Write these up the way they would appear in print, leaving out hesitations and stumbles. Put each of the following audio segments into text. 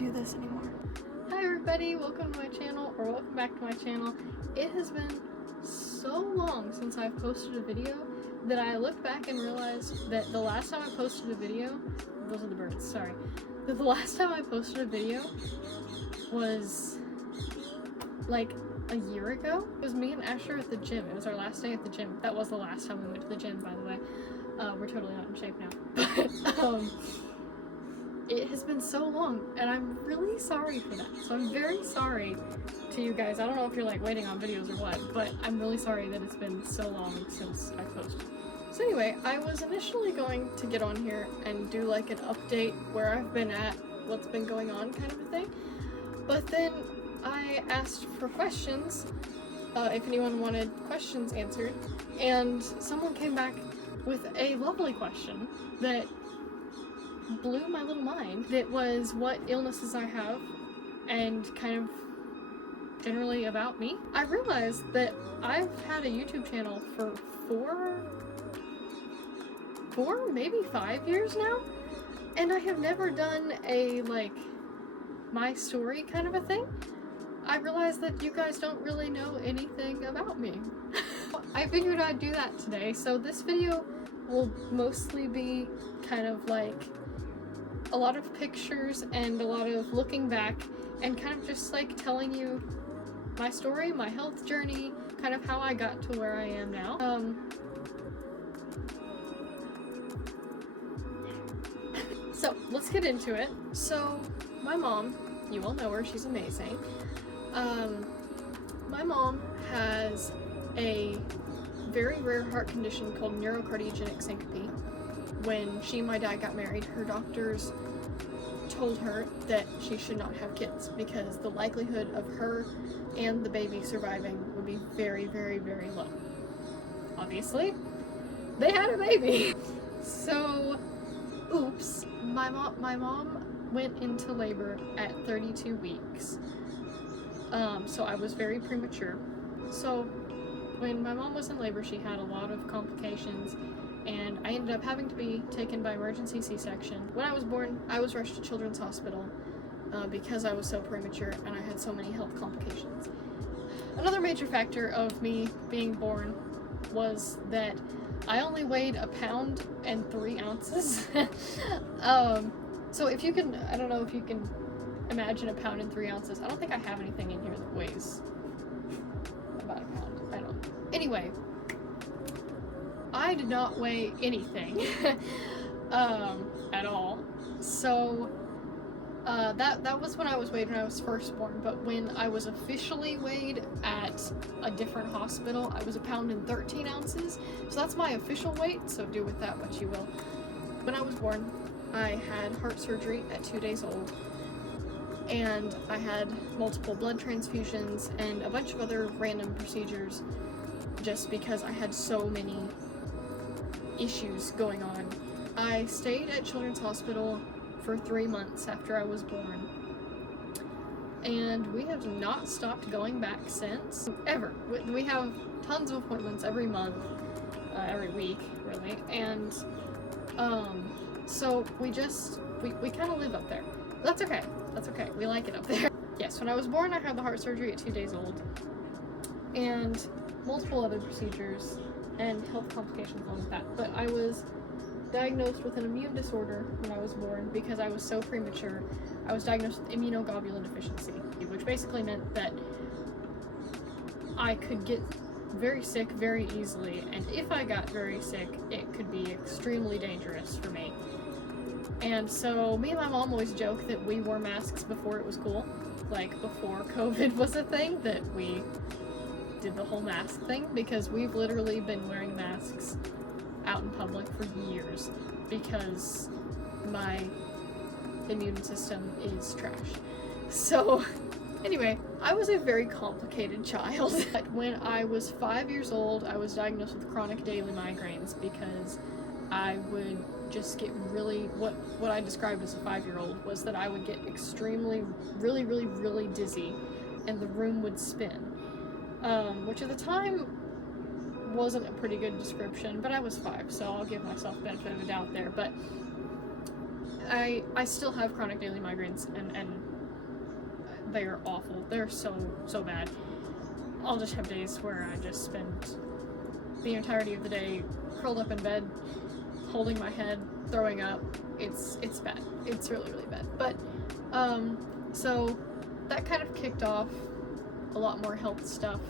do this anymore. Hi everybody, welcome to my channel, or welcome back to my channel. It has been so long since I've posted a video that I looked back and realized that the last time I posted a video, those are the birds, sorry. That the last time I posted a video was like a year ago. It was me and Asher at the gym. It was our last day at the gym. That was the last time we went to the gym, by the way. We're totally not in shape now. But, it has been so long, and I'm really sorry for that. So I'm very sorry to you guys. I don't know if you're like waiting on videos or what, but I'm really sorry that it's been so long since I posted. So anyway, I was initially going to get on here and do like an update where I've been at, what's been going on kind of a thing. But then I asked for questions, if anyone wanted questions answered, and someone came back with a lovely question that blew my little mind. That was what illnesses I have and kind of generally about me. I realized that I've had a YouTube channel for four, maybe 5 years now, and I have never done a like my story kind of a thing. I realized that you guys don't really know anything about me. I figured I'd do that today, so this video will mostly be kind of like a lot of pictures and a lot of looking back and kind of just like telling you my story, my health journey, kind of how I got to where I am now. So let's get into it. So my mom, you all know her, she's amazing. My mom has a very rare heart condition called neurocardiogenic syncope. When she and my dad got married, her doctors told her that she should not have kids because the likelihood of her and the baby surviving would be very, very, very low. Obviously, they had a baby. So, oops. My mom went into labor at 32 weeks. So I was very premature. So when my mom was in labor, she had a lot of complications, and I ended up having to be taken by emergency C-section. When I was born, I was rushed to Children's Hospital because I was so premature and I had so many health complications. Another major factor of me being born was that I only weighed 1 pound and 3 ounces. So if you can, I don't know if you can imagine 1 pound and 3 ounces. I don't think I have anything in here that weighs about 1 pound. I don't know. Anyway, I did not weigh anything at all. So that was when I was weighed when I was first born. But when I was officially weighed at a different hospital, I was 1 pound and 13 ounces. So that's my official weight. So do with that what you will. When I was born, I had heart surgery at 2 days old. And I had multiple blood transfusions and a bunch of other random procedures just because I had so many issues going on. I stayed at Children's Hospital for 3 months after I was born, and we have not stopped going back since, ever. We have tons of appointments every month, every week really, and so we kind of live up there. That's okay, we like it up there. Yes, when I was born I had the heart surgery at 2 days old, and multiple other procedures and health complications along with that. But I was diagnosed with an immune disorder when I was born because I was so premature. I was diagnosed with immunoglobulin deficiency, which basically meant that I could get very sick very easily, and if I got very sick, it could be extremely dangerous for me. And so me and my mom always joke that we wore masks before it was cool, like before COVID was a thing, that we did the whole mask thing, because we've literally been wearing masks out in public for years because my immune system is trash. So anyway, I was a very complicated child. When I was 5 years old, I was diagnosed with chronic daily migraines because I would just get really, what I described as a 5-year-old was that I would get extremely, really dizzy, and the room would spin. Which at the time wasn't a pretty good description, but I was 5, so I'll give myself the benefit of the doubt there. But I still have chronic daily migraines, and they are awful. They're so bad. I'll just have days where I just spend the entirety of the day curled up in bed, holding my head, throwing up. It's bad. It's really bad. But so that kind of kicked off a lot more health stuff.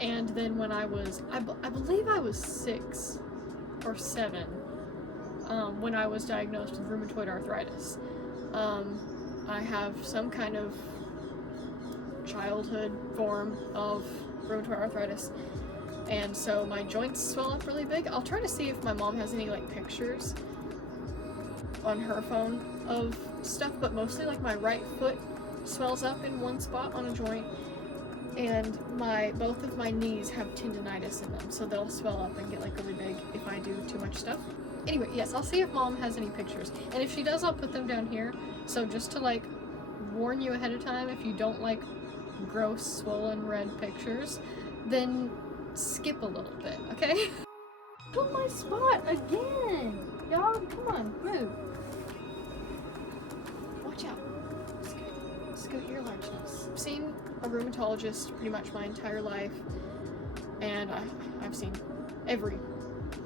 And then when I was, I believe I was 6 or 7, when I was diagnosed with rheumatoid arthritis. I have some kind of childhood form of rheumatoid arthritis, and so my joints swell up really big. I'll try to see if my mom has any like pictures on her phone of stuff, but mostly like my right foot swells up in one spot on a joint, and both of my knees have tendonitis in them, so they'll swell up and get like really big if I do too much stuff. Anyway, yes, I'll see if mom has any pictures, and if she does, I'll put them down here. So just to like warn you ahead of time, if you don't like gross swollen red pictures, then skip a little bit, okay? Put my spot again! Dog, come on, move. Watch out. Scoot your largeness. I've seen a rheumatologist pretty much my entire life, and I've seen every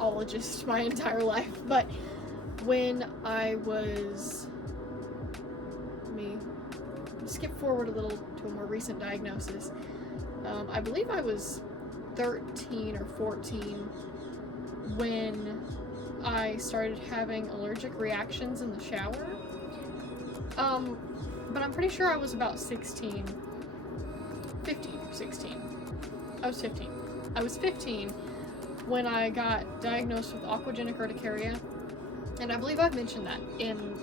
ologist my entire life, but when I was, let me skip forward a little to a more recent diagnosis. I believe I was 13 or 14 when I started having allergic reactions in the shower. But I'm pretty sure I was about 15 or 16. I was 15. I was 15 when I got diagnosed with aquagenic urticaria, and I believe I've mentioned that in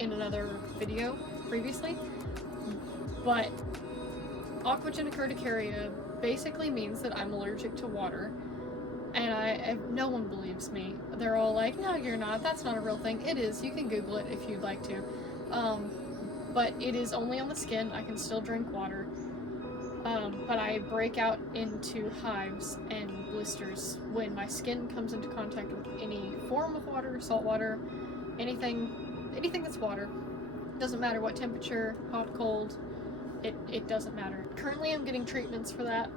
another video previously. But aquagenic urticaria basically means that I'm allergic to water, and no one believes me. They're all like, no, you're not. That's not a real thing. It is. You can Google it if you'd like to. But it is only on the skin. I can still drink water. But I break out into hives and blisters when my skin comes into contact with any form of water, salt water, anything that's water. Doesn't matter what temperature, hot, cold, it doesn't matter. Currently I'm getting treatments for that,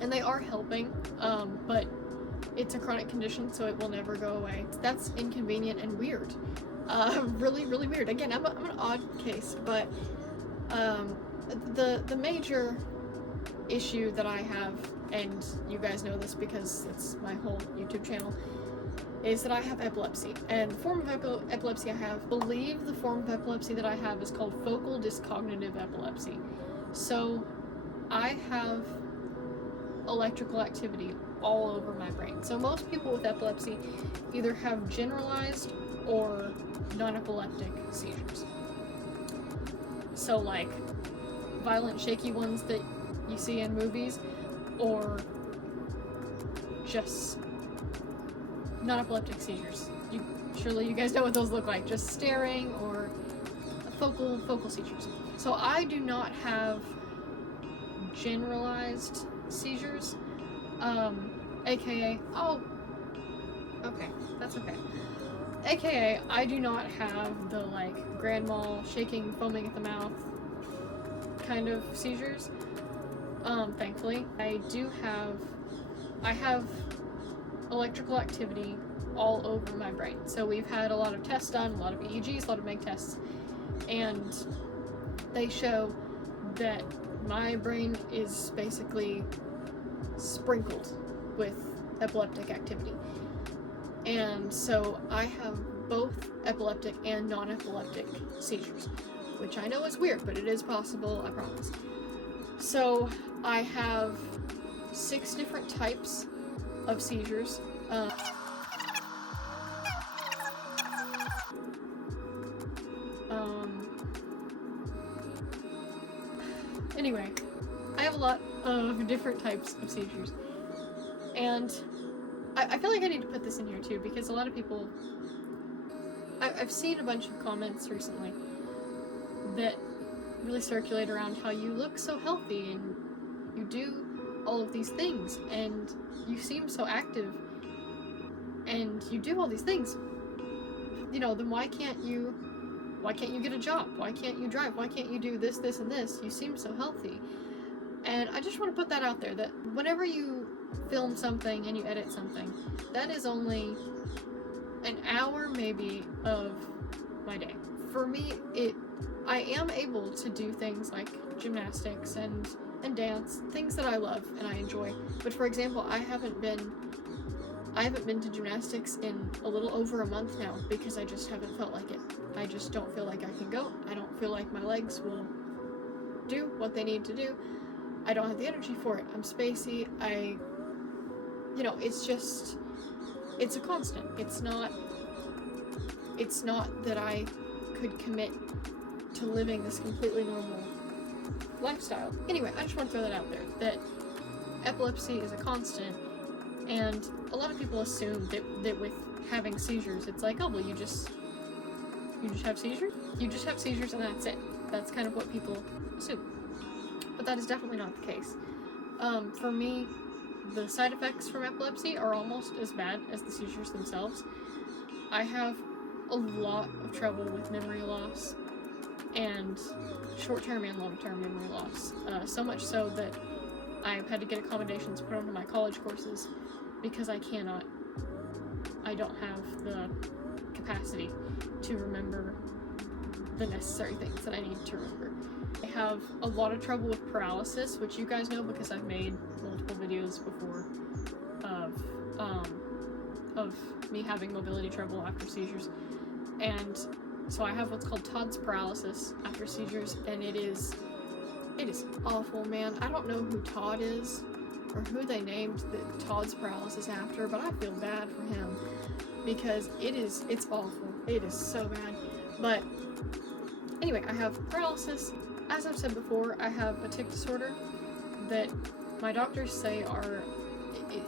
and they are helping, but it's a chronic condition, so it will never go away. That's inconvenient and weird. Really weird. Again, I'm an odd case, but the major issue that I have, and you guys know this because it's my whole YouTube channel, is that I have epilepsy. And the form of epilepsy I believe the form of epilepsy that I have is called focal dyscognitive epilepsy. So I have electrical activity all over my brain. So most people with epilepsy either have generalized or non-epileptic seizures. So like violent shaky ones that you see in movies, or just non-epileptic seizures. Surely you guys know what those look like, just staring or focal seizures. So I do not have generalized seizures, aka, oh, okay, that's okay. AKA, I do not have the like grand mal shaking, foaming at the mouth kind of seizures. Thankfully, I have electrical activity all over my brain. So we've had a lot of tests done, a lot of EEGs, a lot of MIG tests, and they show that my brain is basically sprinkled with epileptic activity. And so I have both epileptic and non-epileptic seizures, which I know is weird, but it is possible, I promise. So I have 6 different types of seizures. Anyway, I have a lot of different types of seizures, and I feel like I need to put this in here too, because a lot of people, I've seen a bunch of comments recently that really circulate around how you look so healthy and you do all of these things and you seem so active and you do all these things. then why can't you get a job? Why can't you drive? Why can't you do this, this, and this? You seem so healthy. And I just want to put that out there, that whenever you film something and you edit something, that is only an hour maybe of my day. For me, I am able to do things like gymnastics and dance, things that I love and I enjoy. But for example, I haven't been to gymnastics in a little over a month now because I just haven't felt like it. I just don't feel like I can go. I don't feel like my legs will do what they need to do. I don't have the energy for it. I'm spacey. It's a constant. It's not that I could commit to living this completely normal lifestyle. Anyway, I just want to throw that out there, that epilepsy is a constant, and a lot of people assume that with having seizures, it's like, oh, well, you just have seizures? You just have seizures and that's it. That's kind of what people assume. But that is definitely not the case. For me, the side effects from epilepsy are almost as bad as the seizures themselves. I have a lot of trouble with memory loss, and short-term and long-term memory loss. So much so that I've had to get accommodations put onto my college courses because I don't have the capacity to remember the necessary things that I need to remember. I have a lot of trouble with paralysis, which you guys know because I've made multiple videos before of me having mobility trouble after seizures. And so I have what's called Todd's paralysis after seizures, and it is awful, man. I don't know who Todd is or who they named the Todd's paralysis after, but I feel bad for him because it's awful. It is so bad. But anyway, I have paralysis. As I've said before, I have a tic disorder that my doctors say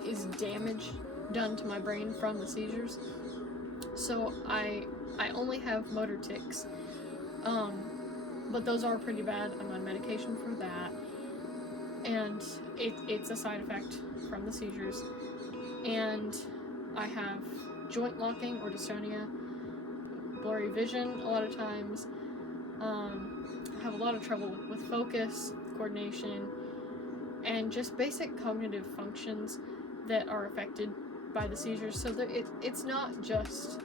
is damage done to my brain from the seizures. So I only have motor tics, but those are pretty bad. I'm on medication for that, and it's a side effect from the seizures. And I have joint locking or dystonia, blurry vision a lot of times. I have a lot of trouble with focus, coordination, and just basic cognitive functions that are affected by the seizures. So that it's not just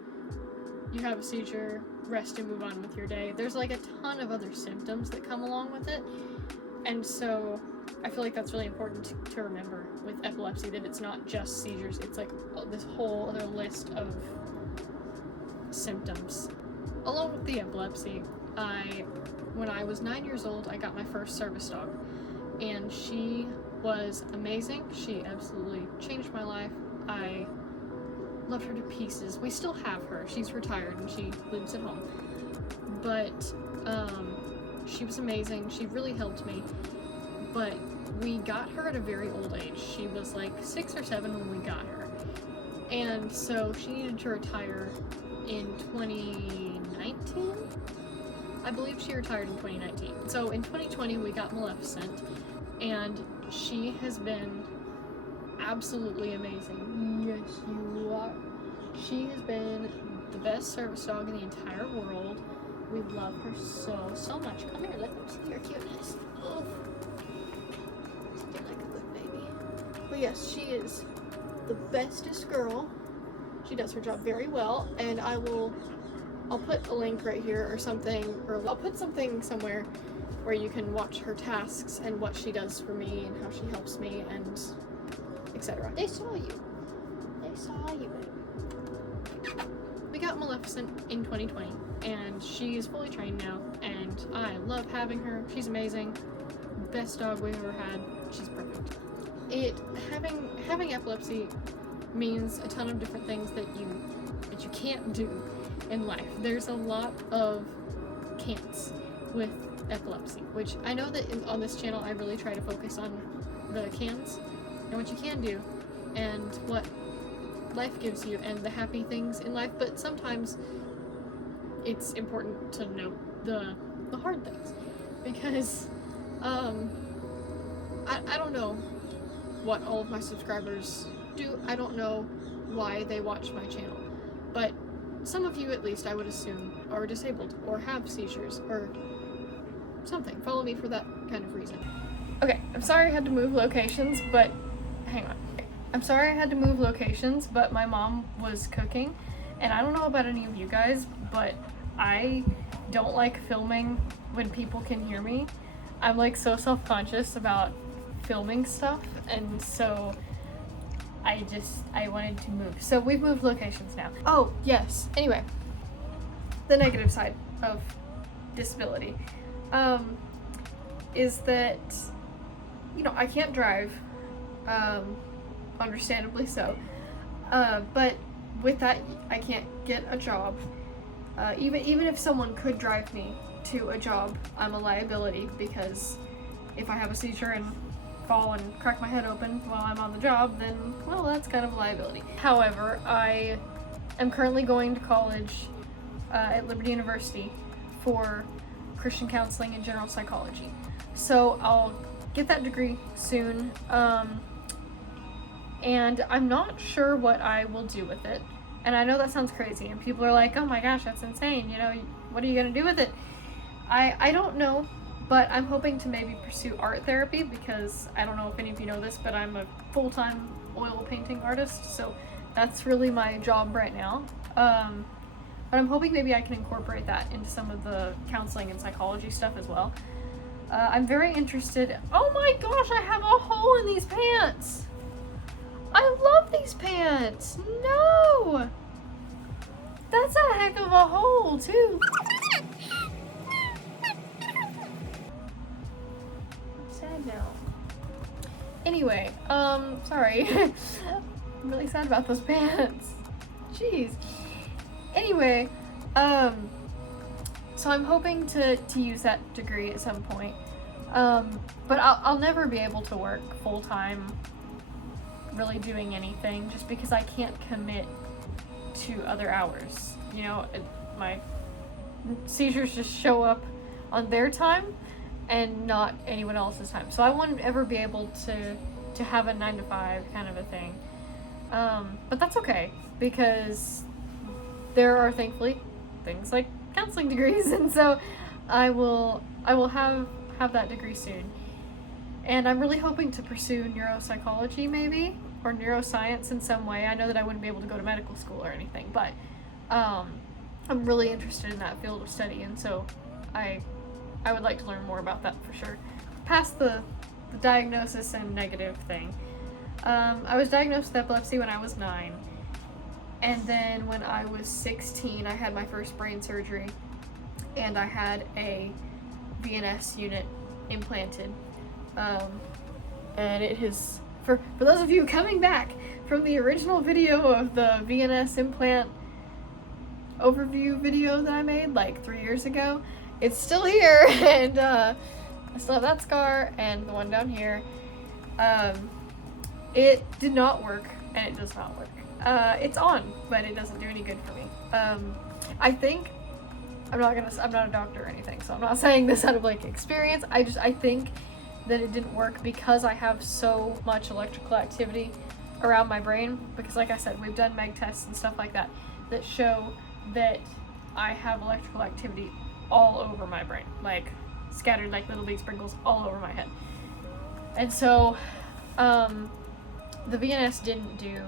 you have a seizure, rest and move on with your day. There's like a ton of other symptoms that come along with it. And so I feel like that's really important to remember with epilepsy, that it's not just seizures, it's like this whole other list of symptoms. Along with the epilepsy, when I was 9 years old, I got my first service dog, and she was amazing. She absolutely changed my life. I loved her to pieces. We still have her. She's retired and she lives at home. But she was amazing. She really helped me. But we got her at a very old age. She was like 6 or 7 when we got her. And so she needed to retire in 2019? I believe she retired in 2019. So in 2020 we got Maleficent, and she has been absolutely amazing. Yes, you are. She has been the best service dog in the entire world. We love her so much. Come here, let them see your cuteness. Oh, like a good baby. But yes, she is the bestest girl. She does her job very well, and I'll put a link right here or something, or I'll put something somewhere where you can watch her tasks and what she does for me and how she helps me and etc. They saw you. They saw you. We got Maleficent in 2020, and she is fully trained now, and I love having her. She's amazing. Best dog we've ever had. She's perfect. Having epilepsy means a ton of different things that you can't do in life. There's a lot of can'ts with epilepsy, which I know that on this channel I really try to focus on the cans and what you can do and what life gives you and the happy things in life, but sometimes it's important to note the hard things, because I don't know what all of my subscribers do. I don't know why they watch my channel, but some of you at least, I would assume, are disabled or have seizures or something. Follow me for that kind of reason. Okay, I'm sorry I had to move locations, but hang on. I'm sorry I had to move locations, but my mom was cooking, and I don't know about any of you guys, but I don't like filming when people can hear me. I'm like so self-conscious about filming stuff, and so I wanted to move. So we've moved locations now. Oh, yes. Anyway, the negative side of disability is that, you know, I can't drive, understandably so, but with that, I can't get a job. Even if someone could drive me to a job, I'm a liability, because if I have a seizure and fall and crack my head open while I'm on the job, then, well, that's kind of a liability. However, I am currently going to college at Liberty University for Christian counseling and general psychology. So I'll get that degree soon, and I'm not sure what I will do with it. And I know that sounds crazy, and people are like, oh my gosh, that's insane, you know, what are you gonna do with it? I don't know, but I'm hoping to maybe pursue art therapy, because I don't know if any of you know this, but I'm a full-time oil painting artist, so that's really my job right now. But I'm hoping maybe I can incorporate that into some of the counseling and psychology stuff as well. I'm very interested. Oh my gosh, I have a hole in these pants! I love these pants! No! That's a heck of a hole, too. I'm sad now. Anyway, sorry. I'm really sad about those pants. Jeez. Anyway, so I'm hoping to use that degree at some point. But I'll never be able to work full-time really doing anything, just because I can't commit to other hours. You know, my seizures just show up on their time and not anyone else's time. So I wouldn't ever be able to have a 9-to-5 kind of a thing. But that's okay, because there are thankfully things like counseling degrees, and so I will have that degree soon. And I'm really hoping to pursue neuropsychology maybe, or neuroscience in some way. I know that I wouldn't be able to go to medical school or anything, but I'm really interested in that field of study, and so I would like to learn more about that for sure. Past the diagnosis and negative thing. I was diagnosed with epilepsy when I was 9, and then when I was 16, I had my first brain surgery, and I had a VNS unit implanted. And it has, for those of you coming back from the original video of the VNS implant overview video that I made like 3 years ago, it's still here, and I still have that scar and the one down here. It did not work, and it does not work. It's on, but it doesn't do any good for me. I think, I'm not a doctor or anything, so I'm not saying this out of like experience. I think that it didn't work because I have so much electrical activity around my brain, because like I said, we've done meg tests and stuff like that that show that I have electrical activity all over my brain, like scattered like little big sprinkles all over my head. And so the VNS didn't do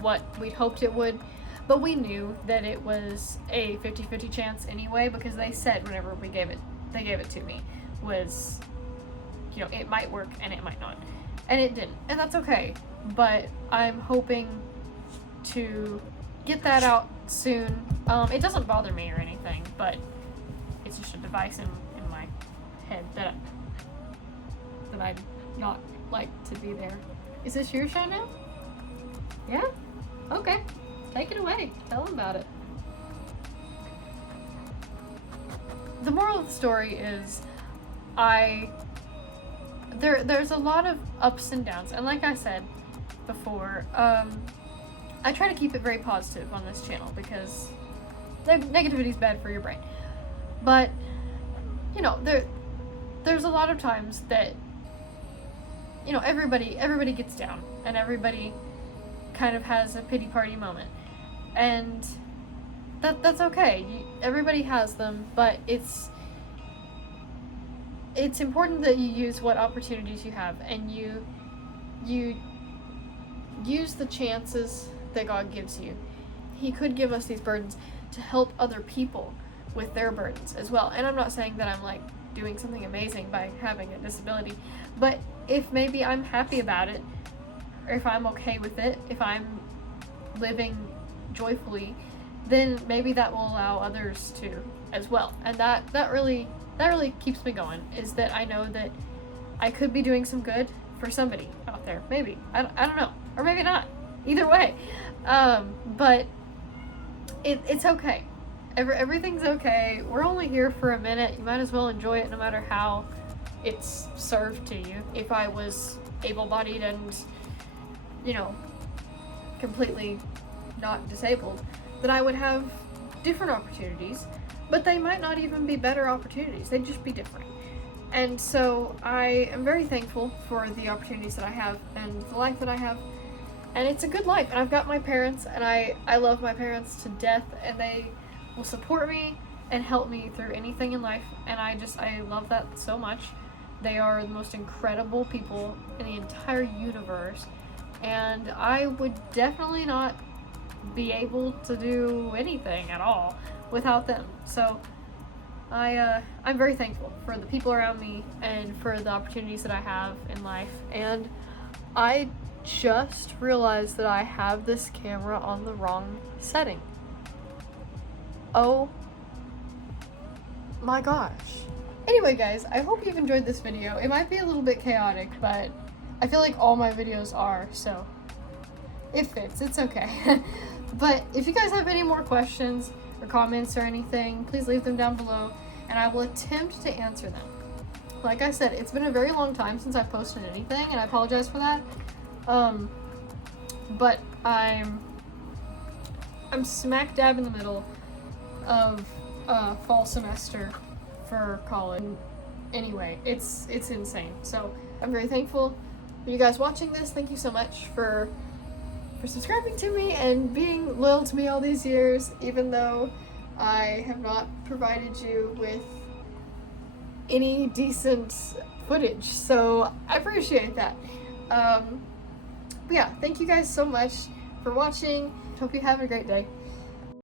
what we'd hoped it would, but we knew that it was a 50-50 chance anyway, because they said whenever they gave it to me, was, you know, it might work and it might not, and it didn't, and that's okay. But I'm hoping to get that out soon. It doesn't bother me or anything, but it's just a device in my head that I'd not like to be there. Is this your show now? Yeah? Okay. Take it away. Tell them about it. The moral of the story is there's a lot of ups and downs, and like I said before, I try to keep it very positive on this channel, because negativity is bad for your brain. But you know, there's a lot of times that, you know, everybody gets down, and everybody kind of has a pity party moment. And that's okay. Everybody has them, but it's important that you use what opportunities you have, and you use the chances that God gives you. He could give us these burdens to help other people with their burdens as well. And I'm not saying that I'm like doing something amazing by having a disability, but if maybe I'm happy about it, or if I'm okay with it, if I'm living joyfully, then maybe that will allow others to as well. And that really keeps me going, is that I know that I could be doing some good for somebody out there. Maybe. I don't know. Or maybe not. Either way. But it's okay. Everything's okay. We're only here for a minute. You might as well enjoy it no matter how it's served to you. If I was able-bodied and, completely not disabled, then I would have different opportunities, but they might not even be better opportunities. They'd just be different. And so I am very thankful for the opportunities that I have and the life that I have. And it's a good life. And I've got my parents, and I love my parents to death, and they will support me and help me through anything in life. And I love that so much. They are the most incredible people in the entire universe. And I would definitely not be able to do anything at all without them. So I'm very thankful for the people around me and for the opportunities that I have in life. And I just realized that I have this camera on the wrong setting. Oh my gosh. Anyway guys, I hope you've enjoyed this video. It might be a little bit chaotic, but I feel like all my videos are, so it fits. It's okay. But if you guys have any more questions or comments or anything, please leave them down below, and I will attempt to answer them. Like I said, it's been a very long time since I've posted anything, and I apologize for that. But I'm smack dab in the middle of fall semester for college. Anyway, it's insane. So I'm very thankful for you guys watching this. Thank you so much for subscribing to me and being loyal to me all these years, even though I have not provided you with any decent footage. So I appreciate that. But yeah, thank you guys so much for watching. Hope you have a great day.